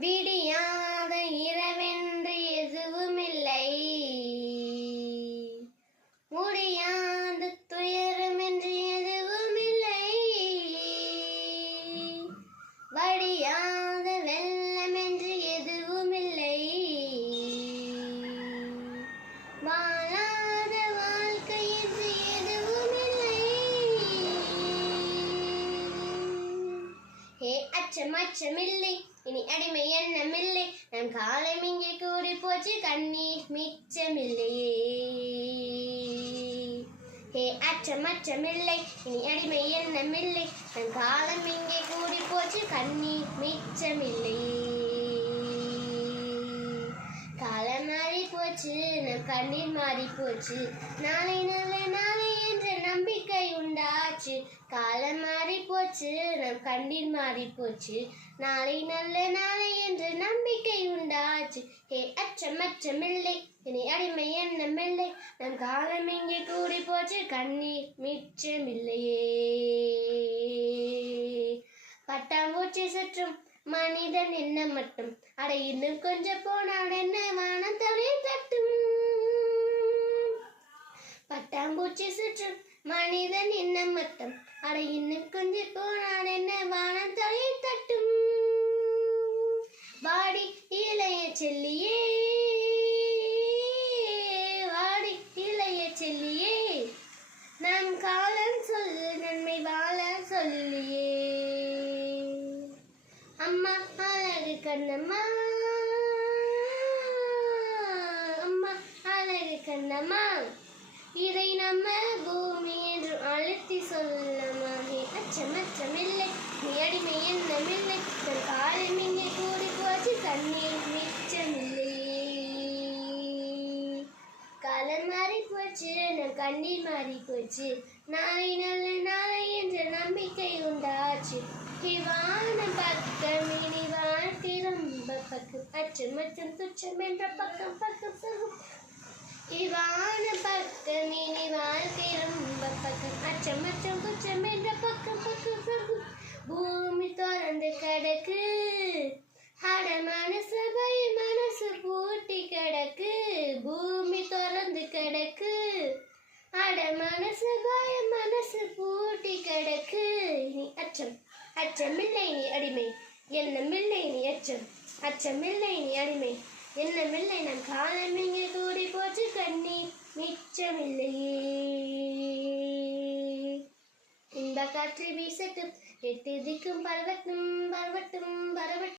விடியாத இரவென்று எதுவுமில்லை. முடியாத துயரம் என்று எதுவுமில்லை. வடியாத வெள்ளம் என்று எதுவுமில்லை. வாழாத வாழ்க்கை என்று எதுவுமில்லை. ஏ அச்சம் அச்சமில்லை. இனி அடிமை எண்ணமில்லை. நம் காலம் இங்கே கூறி போச்சு. கண்ணீர் மிச்சமில்லையே ஹே அச்சம் அச்சமில்லை. இனி அடிமை எண்ணமில்லை. நம் காலம் இங்கே கூடி போச்சு. கண்ணீர் மிச்சமில்லையே காலம் மாறி போச்சு. நம் கண்ணீர் மாறி போச்சு. நாளை நல்ல நாளை என்ற நம்பிக்கை உண்டாச்சு. காலம் மாறி போச்சு நம் கண்ணீர் மாறி போச்சு நாளை நல்ல நாளை என்ற நம்பிக்கை உண்டாச்சு. ஹே அச்சம் அச்சமில்லை இனி அடிமை எண்ணமில்லை நம் காலம் இங்கே கூடி போச்சு கண்ணீர் மிச்சமில்லையே பட்டாம்பூச்சி சுற்றும் மனிதன் என்ன மட்டும். அட இன்னும் கொஞ்சம் போனால் என்ன? வானம் தொழில் தட்டும் பட்டாம்பூச்சி சுற்றும் மனிதன் என்ன மத்தம்? அட இன்னும் கொஞ்சம் போனால் என்ன வானம் தொழில் தட்டும்? வாடி இளைய செல்லியே. வாடி இளைய செல்லியே. நம் காலம் சொல்லு நன்மை வாழ சொல்லியே. அம்மா அழகு கண்ணம்மா. அம்மா அழகு கண்ணம்மா. இதை நம்ம பூமி என்று அழுத்தி சொல்லமாகி அச்சம் அச்சமில்லை நீ அடிமை எண்ணமில்லை தன் காலம் இங்கே கூடி போச்சு. கண்ணீர் மிச்சமில்லை காலம் மாறி போச்சு. நம் கண்ணீர் மாறி போச்சு. நாளை நல்ல நாளை என்ற நம்பிக்கை உண்டாச்சு. இவான பக்கம் இனி வாழ்க்கை ரொம்ப பக்கம். அச்சம் மற்றும் துச்சம் என்ற பக்கம் பக்கம் பக்கம். இவான பக்கம் இனி பக்கம் அச்சம் அச்சம் குச்சம் என்ற பக்கம் பக்கம் பக்கம். பூமி திறந்து கிடக்கு. அட மனசு பய மனசு பூட்டி கிடக்கு. பூமி திறந்து கிடக்கு. அட மனசு பய மனசு பூட்டி கிடக்கு. நீ அச்சம் அச்சமில்லை நீ அடிமை. எண்ணமில்லை நீ அச்சம். அச்சமில்லை நீ அடிமை. எண்ணமில்லை நம் காலம் இங்கே கூடி போச்சு கண்ணீர். மிச்சமில்லையே காற்று வீசட்டும் எட்டு திக்கும் பரவட்டும் பரவட்டும் பரவட்டும்.